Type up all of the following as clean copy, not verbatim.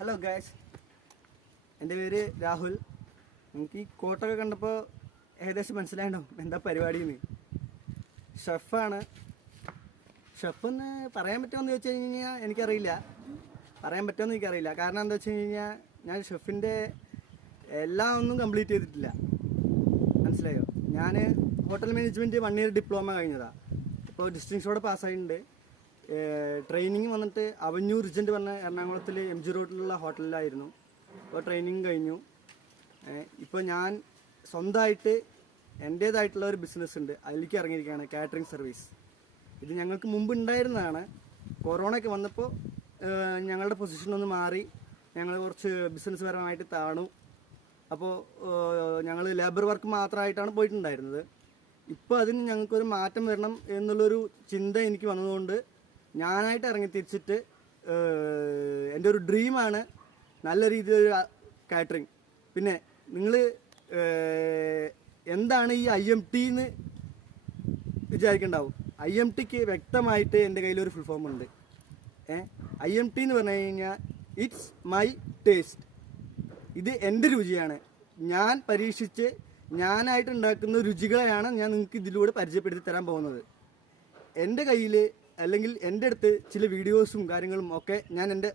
Hello guys, എൻ്റെ പേര് രാഹുൽ. നിങ്ങൾക്ക് ഈ കോട്ടൊക്കെ കണ്ടപ്പോൾ ഏകദേശം മനസ്സിലായിട്ടുണ്ടാവും എന്താ പരിപാടിയെന്ന്. ഷെഫാണ്. ഷെഫെന്ന് പറയാൻ പറ്റുമെന്ന് ചോദിച്ചു കഴിഞ്ഞാൽ എനിക്കറിയില്ല. കാരണം എന്താ വെച്ച് കഴിഞ്ഞാൽ ഞാൻ ഷെഫിൻ്റെ എല്ലാം ഒന്നും കംപ്ലീറ്റ് ചെയ്തിട്ടില്ല. മനസ്സിലായോ? ഞാൻ ഹോട്ടൽ മാനേജ്മെൻറ്റ് 1 ഇയർ ഡിപ്ലോമ കഴിഞ്ഞതാണ്. ഇപ്പോൾ ഡിസ്റ്റിങ്ഷോടെ പാസ്സായിട്ടുണ്ട്. ട്രെയിനിങ് വന്നിട്ട് അവന്യൂർ റിജൻറ്റ് പറഞ്ഞ എറണാകുളത്തിൽ MG റോഡിലുള്ള ഹോട്ടലിലായിരുന്നു. അപ്പോൾ ട്രെയിനിങ് കഴിഞ്ഞു. ഇപ്പോൾ ഞാൻ സ്വന്തമായിട്ട് എൻ്റേതായിട്ടുള്ള ഒരു ബിസിനസ് ഉണ്ട്, അതിലേക്ക് ഇറങ്ങിയിരിക്കുകയാണ്. Catering service. ഇത് ഞങ്ങൾക്ക് മുമ്പ് ഉണ്ടായിരുന്നതാണ്. കൊറോണ ഒക്കെ വന്നപ്പോൾ ഞങ്ങളുടെ പൊസിഷനൊന്ന് മാറി, ഞങ്ങൾ കുറച്ച് ബിസിനസ് പരമായിട്ട് താണു. അപ്പോൾ ഞങ്ങൾ ലേബർ വർക്ക് മാത്രമായിട്ടാണ് പോയിട്ടുണ്ടായിരുന്നത്. ഇപ്പോൾ അതിന് ഞങ്ങൾക്കൊരു മാറ്റം വരണം എന്നുള്ളൊരു ചിന്ത എനിക്ക് വന്നതുകൊണ്ട് ഞാനായിട്ട് ഇറങ്ങി തിരിച്ചിട്ട് എൻ്റെ ഒരു ഡ്രീമാണ് നല്ല രീതിയിലൊരു കാറ്ററിംഗ്. പിന്നെ നിങ്ങൾ എന്താണ് ഈ IMT എന്ന് വിചാരിക്കണ്ടാവും. IMTക്ക് വ്യക്തമായിട്ട് എൻ്റെ കയ്യിലൊരു ഫുൾ ഫോം ഉണ്ട്. IMT എന്ന് പറഞ്ഞു കഴിഞ്ഞാൽ ഇറ്റ്സ് മൈ ടേസ്റ്റ്. ഇത് എൻ്റെ രുചിയാണ്. ഞാൻ പരീക്ഷിച്ച് ഞാനായിട്ട് ഉണ്ടാക്കുന്ന രുചികളെയാണ് ഞാൻ നിങ്ങൾക്ക് ഇതിലൂടെ പരിചയപ്പെടുത്തി തരാൻ പോകുന്നത്. എൻ്റെ കയ്യിൽ അല്ലെങ്കിൽ എൻ്റെ അടുത്ത് ചില വീഡിയോസും കാര്യങ്ങളും ഒക്കെ ഞാൻ എൻ്റെ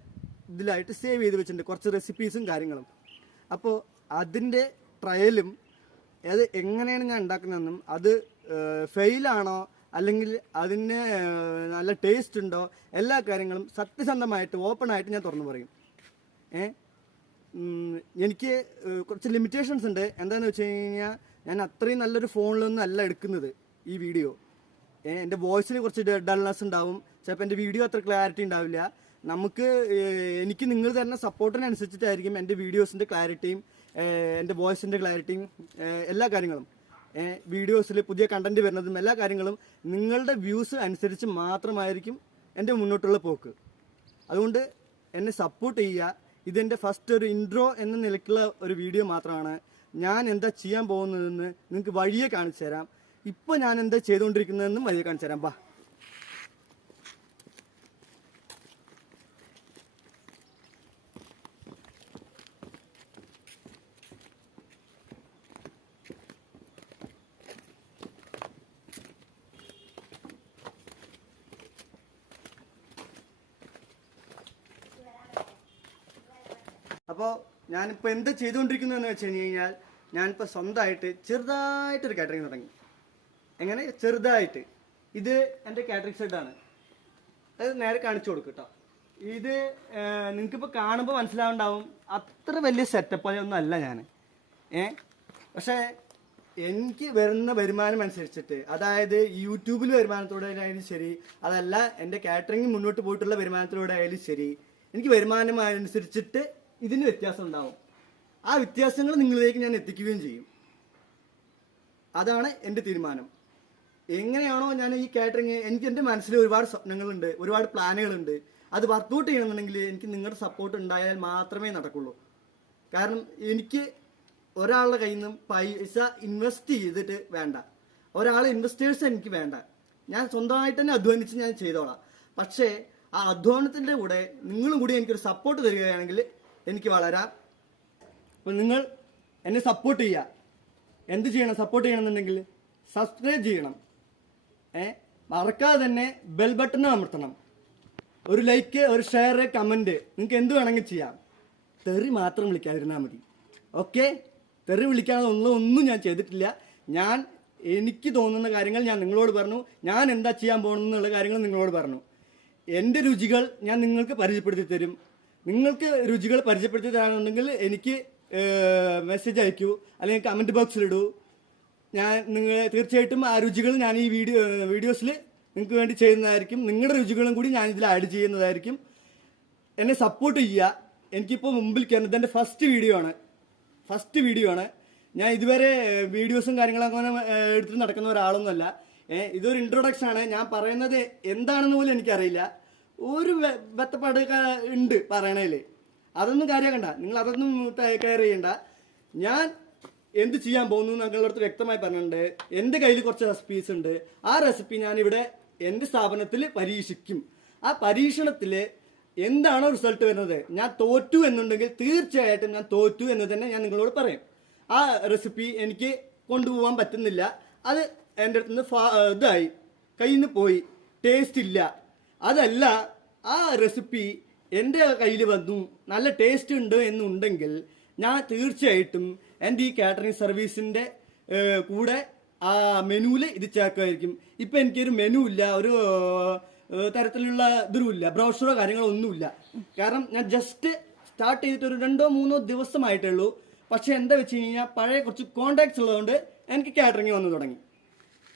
ഇതിലായിട്ട് സേവ് ചെയ്ത് വെച്ചിട്ടുണ്ട്, കുറച്ച് റെസിപ്പീസും കാര്യങ്ങളും. അപ്പോൾ അതിൻ്റെ ട്രയലും അത് എങ്ങനെയാണ് ഞാൻ ഉണ്ടാക്കുന്നതെന്നും അത് ഫെയിലാണോ അല്ലെങ്കിൽ അതിന് നല്ല ടേസ്റ്റ് ഉണ്ടോ, എല്ലാ കാര്യങ്ങളും സത്യസന്ധമായിട്ട് ഓപ്പണായിട്ട് ഞാൻ തുറന്നു പറയും. എനിക്ക് കുറച്ച് ലിമിറ്റേഷൻസ് ഉണ്ട്. എന്താണെന്ന് വെച്ച് കഴിഞ്ഞാൽ ഞാൻ അത്രയും നല്ലൊരു ഫോണിലൊന്നും അല്ല എടുക്കുന്നത് ഈ വീഡിയോ. എൻ്റെ വോയിസിന് കുറച്ച് ഡൾനെസ് ഉണ്ടാവും, ചിലപ്പോൾ എൻ്റെ വീഡിയോ അത്ര ക്ലാരിറ്റി ഉണ്ടാവില്ല. എനിക്ക് നിങ്ങൾ തരുന്ന സപ്പോർട്ടിനനുസരിച്ചിട്ടായിരിക്കും എൻ്റെ വീഡിയോസിൻ്റെ ക്ലാരിറ്റിയും എൻ്റെ വോയിസിൻ്റെ ക്ലാരിറ്റിയും എല്ലാ കാര്യങ്ങളും. വീഡിയോസിൽ പുതിയ കണ്ടന്റ് വരുന്നതും എല്ലാ കാര്യങ്ങളും നിങ്ങളുടെ വ്യൂസ് അനുസരിച്ച് മാത്രമായിരിക്കും എൻ്റെ മുന്നോട്ടുള്ള പോക്ക്. അതുകൊണ്ട് എന്നെ സപ്പോർട്ട് ചെയ്യുക. ഇതെൻ്റെ ഫസ്റ്റ് ഒരു ഇൻട്രോ എന്ന നിലയ്ക്കുള്ള ഒരു വീഡിയോ മാത്രമാണ്. ഞാൻ എന്താ ചെയ്യാൻ പോകുന്നതെന്ന് നിങ്ങൾക്ക് വഴിയെ കാണിച്ചു തരാം. ഇപ്പോൾ ഞാൻ എന്താ ചെയ്തുകൊണ്ടിരിക്കുന്നതെന്നും വഴിയെ കാണിച്ചു തരാം. അപ്പോൾ ഞാനിപ്പോൾ എന്താ ചെയ്തുകൊണ്ടിരിക്കുന്നതെന്ന് വെച്ച് കഴിഞ്ഞാൽ ഞാനിപ്പോൾ സ്വന്തമായിട്ട് ചെറുതായിട്ടൊരു കാറ്ററിംഗ് തുടങ്ങി. എങ്ങനെ ചെറുതായിട്ട്? ഇത് എൻ്റെ കാറ്ററിംഗ് ഷെഡാണ്. അത് നേരെ കാണിച്ചു കൊടുക്കും കേട്ടോ. ഇത് നിങ്ങൾക്കിപ്പോൾ കാണുമ്പോൾ മനസ്സിലാവുണ്ടാവും അത്ര വലിയ സെറ്റപ്പ് ഒന്നും അല്ല ഞാൻ. പക്ഷേ എനിക്ക് വരുന്ന വരുമാനം അനുസരിച്ചിട്ട്, അതായത് യൂട്യൂബിൽ വരുമാനത്തോടെ ആയാലും ശരി, അതല്ല എൻ്റെ കാറ്ററിംഗ് മുന്നോട്ട് പോയിട്ടുള്ള വരുമാനത്തിലൂടെ ആയാലും ശരി, എനിക്ക് വരുമാനം അനുസരിച്ചിട്ട് ഇതിന് വ്യത്യാസം ഉണ്ടാവും. ആ വ്യത്യാസങ്ങൾ നിങ്ങളിലേക്ക് ഞാൻ എത്തിക്കുകയും ചെയ്യും. അതാണ് എൻ്റെ തീരുമാനം. എങ്ങനെയാണോ ഞാൻ ഈ കാറ്ററിംഗ്, എനിക്ക് എൻ്റെ മനസ്സിൽ ഒരുപാട് സ്വപ്നങ്ങളുണ്ട്, ഒരുപാട് പ്ലാനുകളുണ്ട്. അത് വർക്കൗട്ട് ചെയ്യണമെന്നുണ്ടെങ്കിൽ എനിക്ക് നിങ്ങളുടെ സപ്പോർട്ട് ഉണ്ടായാൽ മാത്രമേ നടക്കുള്ളൂ. കാരണം എനിക്ക് ഒരാളുടെ കയ്യിൽ നിന്നും പൈസ ഇൻവെസ്റ്റ് ചെയ്തിട്ട് വേണ്ട, ഒരാളെ ഇൻവെസ്റ്റേഴ്സ് എനിക്ക് വേണ്ട. ഞാൻ സ്വന്തമായിട്ട് തന്നെ അധ്വാനിച്ച് ഞാൻ ചെയ്തോളാം. പക്ഷേ ആ അധ്വാനത്തിൻ്റെ കൂടെ നിങ്ങളും കൂടി എനിക്കൊരു സപ്പോർട്ട് തരികയാണെങ്കിൽ എനിക്ക് വളരാം. അപ്പം നിങ്ങൾ എന്നെ സപ്പോർട്ട് ചെയ്യുക. എന്ത് ചെയ്യണം? സപ്പോർട്ട് ചെയ്യണമെന്നുണ്ടെങ്കിൽ സബ്സ്ക്രൈബ് ചെയ്യണം. മറക്കാതെ തന്നെ ബെൽ ബട്ടൺ അമർത്തണം. ഒരു ലൈക്ക്, ഒരു ഷെയർ, കമൻറ്റ്, നിങ്ങൾക്ക് എന്ത് വേണമെങ്കിൽ ചെയ്യാം. തെറി മാത്രം വിളിക്കാതിരുന്നാൽ മതി. ഓക്കെ? തെറി വിളിക്കാതെ ഒന്നും ഞാൻ ചെയ്തിട്ടില്ല. എനിക്ക് തോന്നുന്ന കാര്യങ്ങൾ ഞാൻ നിങ്ങളോട് പറഞ്ഞു. ഞാൻ എന്താ ചെയ്യാൻ പോകുന്നുള്ള കാര്യങ്ങൾ നിങ്ങളോട് പറഞ്ഞു. എൻ്റെ രുചികൾ ഞാൻ നിങ്ങൾക്ക് പരിചയപ്പെടുത്തി തരും. നിങ്ങൾക്ക് രുചികൾ പരിചയപ്പെടുത്തി തരാനുണ്ടെങ്കിൽ എനിക്ക് മെസ്സേജ് അയക്കൂ, അല്ലെങ്കിൽ കമൻറ്റ് ബോക്സിലിടൂ. നിങ്ങൾ തീർച്ചയായിട്ടും ആ രുചികൾ ഞാൻ ഈ വീഡിയോസിൽ നിങ്ങൾക്ക് വേണ്ടി ചെയ്യുന്നതായിരിക്കും. നിങ്ങളുടെ രുചികളും കൂടി ഞാൻ ഇതിൽ ആഡ് ചെയ്യുന്നതായിരിക്കും. എന്നെ സപ്പോർട്ട് ചെയ്യുക. എനിക്കിപ്പോൾ മുമ്പിൽ കയറുന്നത് എൻ്റെ ഫസ്റ്റ് വീഡിയോ ആണ്. ഞാൻ ഇതുവരെ വീഡിയോസും കാര്യങ്ങളും അങ്ങനെ എടുത്തിട്ട് നടക്കുന്ന ഒരാളൊന്നുമല്ല. ഇതൊരു ഇൻട്രൊഡക്ഷൻ ആണ്. ഞാൻ പറയുന്നത് എന്താണെന്ന് പോലും എനിക്കറിയില്ല. ഒരു ബത്തപ്പാട് ഉണ്ട് പറയണേൽ. അതൊന്നും കാര്യമാക്കണ്ട, നിങ്ങൾ അതൊന്നും കെയർ ചെയ്യണ്ട. ഞാൻ എന്ത് ചെയ്യാൻ പോകുന്നു നിങ്ങളുടെ അടുത്ത് വ്യക്തമായി പറഞ്ഞിട്ടുണ്ട്. എൻ്റെ കയ്യിൽ കുറച്ച് റെസിപ്പീസ് ഉണ്ട്. ആ റെസിപ്പി ഞാനിവിടെ എൻ്റെ സ്ഥാപനത്തിൽ പരീക്ഷിക്കും. ആ പരീക്ഷണത്തിൽ എന്താണോ റിസൾട്ട് വരുന്നത്, ഞാൻ തോറ്റു എന്നുണ്ടെങ്കിൽ തീർച്ചയായിട്ടും ഞാൻ തോറ്റു എന്ന് തന്നെ ഞാൻ നിങ്ങളോട് പറയും. ആ റെസിപ്പി എനിക്ക് കൊണ്ടുപോകാൻ പറ്റുന്നില്ല, അത് എൻ്റെ അടുത്ത് നിന്ന് ഇതായി കയ്യിൽ നിന്ന് പോയി, ടേസ്റ്റ് ഇല്ല. അതല്ല, ആ റെസിപ്പി എൻ്റെ കയ്യിൽ വന്നു നല്ല ടേസ്റ്റ് ഉണ്ട് എന്നുണ്ടെങ്കിൽ ഞാൻ തീർച്ചയായിട്ടും എൻ്റെ ഈ കാറ്ററിംഗ് സർവീസിൻ്റെ കൂടെ ആ മെനുവിൽ ഇത് ചേർക്കുമായിരിക്കും. ഇപ്പം എനിക്കൊരു മെനു ഇല്ല, ഒരു തരത്തിലുള്ള ഇതുമില്ല, ബ്രോഷറോ കാര്യങ്ങളോ ഒന്നുമില്ല. കാരണം ഞാൻ ജസ്റ്റ് സ്റ്റാർട്ട് ചെയ്തിട്ട് ഒരു 2-3 ദിവസമായിട്ടേ ഉള്ളൂ. പക്ഷെ എന്താ വെച്ച് കഴിഞ്ഞാൽ പഴയ കുറച്ച് കോണ്ടാക്ട്സ് ഉള്ളതുകൊണ്ട് എനിക്ക് കാറ്ററിംഗ് വന്നു തുടങ്ങി.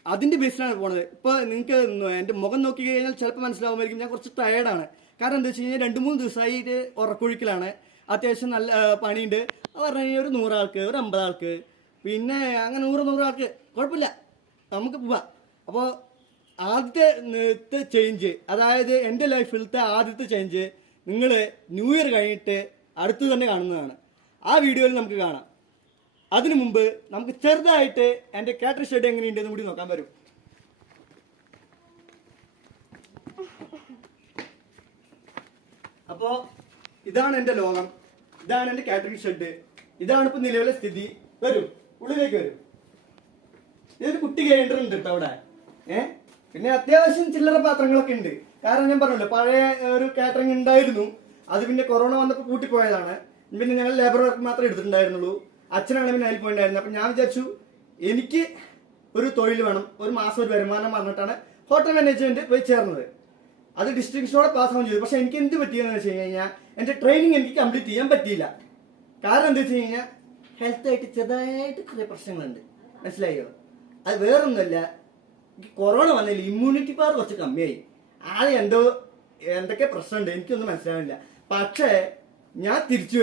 അതിൻ്റെ ബേസിലാണ് പോണത്. ഇപ്പോൾ നിങ്ങൾക്ക് എൻ്റെ മുഖം നോക്കി കഴിഞ്ഞാൽ ചിലപ്പോൾ മനസ്സിലാവുമായിരിക്കും ഞാൻ കുറച്ച് ടയേർഡാണ്. കാരണം എന്താ വെച്ച് കഴിഞ്ഞാൽ 2-3 ദിവസമായിട്ട് ഉറക്കൊഴിക്കലാണ്. അത്യാവശ്യം നല്ല പണിയുണ്ട്. പറഞ്ഞു കഴിഞ്ഞാൽ ഒരു 100 ആൾക്ക്, ഒരു 50 ആൾക്ക്, പിന്നെ അങ്ങനെ 100 ആൾക്ക് കുഴപ്പമില്ല, നമുക്ക് പോവാം. അപ്പോൾ ആദ്യത്തെ ചേഞ്ച്, അതായത് എൻ്റെ ലൈഫിലത്തെ ആദ്യത്തെ ചേഞ്ച് നിങ്ങൾ ന്യൂ ഇയർ കഴിഞ്ഞിട്ട് അടുത്ത് തന്നെ കാണുന്നതാണ്. ആ വീഡിയോയിൽ നമുക്ക് കാണാം. അതിനു മുമ്പ് നമുക്ക് ചെറുതായിട്ട് എൻ്റെ കാറ്ററിംഗ് ഷെഡ് എങ്ങനെയുണ്ടെന്ന് കൂടി നോക്കാൻ വരും. അപ്പോൾ ഇതാണ് എൻ്റെ ലോകം, ഇതാണ് എൻ്റെ കാറ്ററിംഗ് ഷെഡ്, ഇതാണ് ഇപ്പൊ നിലവിലെ സ്ഥിതി. വരും, ഉള്ളിലേക്ക് വരും. ഇതൊരു കുട്ടി ഗ്രൈൻഡർ ഉണ്ട് കേട്ടോ അവിടെ. പിന്നെ അത്യാവശ്യം ചില്ലറ പാത്രങ്ങളൊക്കെ ഉണ്ട്. കാരണം ഞാൻ പറഞ്ഞല്ലോ പഴയ ഒരു കാറ്ററിംഗ് ഉണ്ടായിരുന്നു, അത് പിന്നെ കൊറോണ വന്നപ്പോൾ പൂട്ടിപ്പോയതാണ്. പിന്നെ ഞങ്ങൾ ലേബർ വർക്ക് മാത്രമേ എടുത്തിട്ടുണ്ടായിരുന്നുള്ളൂ. അച്ഛനാണ് പിന്നെ അതിൽ പോയിട്ടുണ്ടായിരുന്നത്. അപ്പം ഞാൻ വിചാരിച്ചു എനിക്ക് ഒരു തൊഴിൽ വേണം, ഒരു മാസം ഒരു വരുമാനം പറഞ്ഞിട്ടാണ് ഹോട്ടൽ മാനേജ്മെന്റ് പോയി ചേർന്നത്. അത് ഡിസ്ട്രിക്ട്സിനോടെ പാസ്സാവും ചെയ്തു. പക്ഷെ എനിക്ക് എന്ത് പറ്റിയെന്ന് വെച്ച് കഴിഞ്ഞാൽ എൻ്റെ ട്രെയിനിങ് എനിക്ക് കംപ്ലീറ്റ് ചെയ്യാൻ പറ്റിയില്ല. കാരണം എന്താ വെച്ച് കഴിഞ്ഞാൽ ഹെൽത്തായിട്ട് ചെറുതായിട്ട് കുറേ പ്രശ്നങ്ങളുണ്ട്, മനസ്സിലായോ? അത് വേറൊന്നുമല്ല, കൊറോണ വന്നതിൽ ഇമ്മ്യൂണിറ്റി പവർ കുറച്ച് കമ്മിയായി. ആദ്യം എന്തൊക്കെ പ്രശ്നമുണ്ട് എനിക്കൊന്നും മനസ്സിലാവില്ല. പക്ഷേ ഞാൻ തിരിച്ചു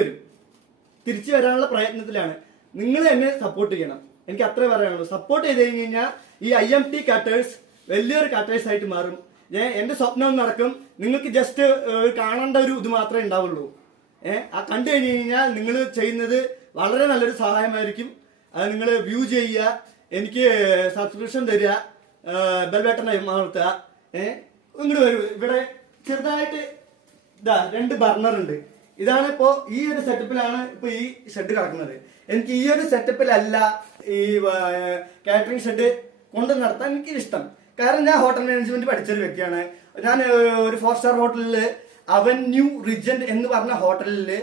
വരാനുള്ള പ്രയത്നത്തിലാണ്. നിങ്ങൾ എന്നെ സപ്പോർട്ട് ചെയ്യണം, എനിക്ക് അത്രേ പറയാനുള്ളൂ. സപ്പോർട്ട് ചെയ്ത് കഴിഞ്ഞ് കഴിഞ്ഞാൽ ഈ IMT കാറ്റേഴ്സ് വലിയൊരു കാറ്റേഴ്സ് ആയിട്ട് മാറും. എൻ്റെ സ്വപ്നം നടക്കും. നിങ്ങൾക്ക് ജസ്റ്റ് കാണേണ്ട ഒരു ഇത് മാത്രമേ ഉണ്ടാവുള്ളൂ. ആ കണ്ടു കഴിഞ്ഞ് കഴിഞ്ഞാൽ നിങ്ങൾ ചെയ്യുന്നത് വളരെ നല്ലൊരു സഹായമായിരിക്കും. അത് നിങ്ങൾ വ്യൂ ചെയ്യുക, എനിക്ക് സബ്സ്ക്രിപ്ഷൻ തരിക, ബെൽ ബട്ടൺ അമർത്തുക. ഇങ്ങോട്ട് വരൂ. ഇവിടെ ചെറുതായിട്ട് 2 ബർണർ ഉണ്ട്. ഇതാണ് ഇപ്പോ ഈ ഒരു സെറ്റപ്പിലാണ് ഇപ്പൊ ഈ ഷെഡ് കിടക്കുന്നത്. എനിക്ക് ഈ ഒരു സെറ്റപ്പിലല്ല ഈ കാറ്ററിംഗ് ഷെഡ് കൊണ്ട് നടത്താൻ എനിക്ക് ഇഷ്ടം. കാരണം ഞാൻ ഹോട്ടൽ മാനേജ്മെന്റ് പഠിച്ചൊരു വ്യക്തിയാണ്. ഞാൻ ഒരു 4-സ്റ്റാർ ഹോട്ടലില് അവന്യൂ റിജന്റ് എന്ന് പറഞ്ഞ ഹോട്ടലില്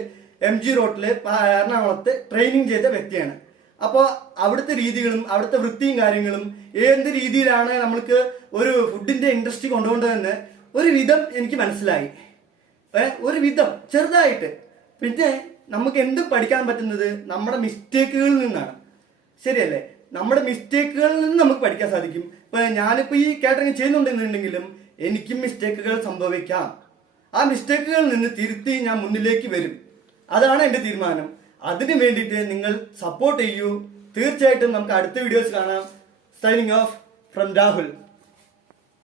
MG റോഡില് എറണാകുളത്ത് ട്രെയിനിങ് ചെയ്ത വ്യക്തിയാണ്. അപ്പോൾ അവിടുത്തെ രീതികളും അവിടുത്തെ വൃത്തിയും കാര്യങ്ങളും എന്ത് രീതിയിലാണ് നമ്മൾക്ക് ഒരു ഫുഡിന്റെ ഇൻഡസ്ട്രി കൊണ്ടുപോകേണ്ടതെന്ന് ഒരു വിധം എനിക്ക് മനസ്സിലായി. ഒരു വിധം ചെറുതായിട്ട്. പിന്നെ നമുക്ക് എന്ത് പഠിക്കാൻ പറ്റുന്നത് നമ്മുടെ മിസ്റ്റേക്കുകളിൽ നിന്നാണ്, ശരിയല്ലേ? നമ്മുടെ മിസ്റ്റേക്കുകളിൽ നിന്ന് നമുക്ക് പഠിക്കാൻ സാധിക്കും. ഇപ്പൊ ഞാനിപ്പോ ഈ കാറ്ററിംഗ് ചെയ്യുന്നുണ്ടെന്നുണ്ടെങ്കിലും എനിക്കും മിസ്റ്റേക്കുകൾ സംഭവിക്കാം. ആ മിസ്റ്റേക്കുകളിൽ നിന്ന് തിരുത്തി ഞാൻ മുന്നിലേക്ക് വരും. അതാണ് എൻ്റെ തീരുമാനം. അതിന് വേണ്ടിയിട്ട് നിങ്ങൾ സപ്പോർട്ട് ചെയ്യൂ. തീർച്ചയായിട്ടും നമുക്ക് അടുത്ത വീഡിയോസ് കാണാം. Signing off from Rahul.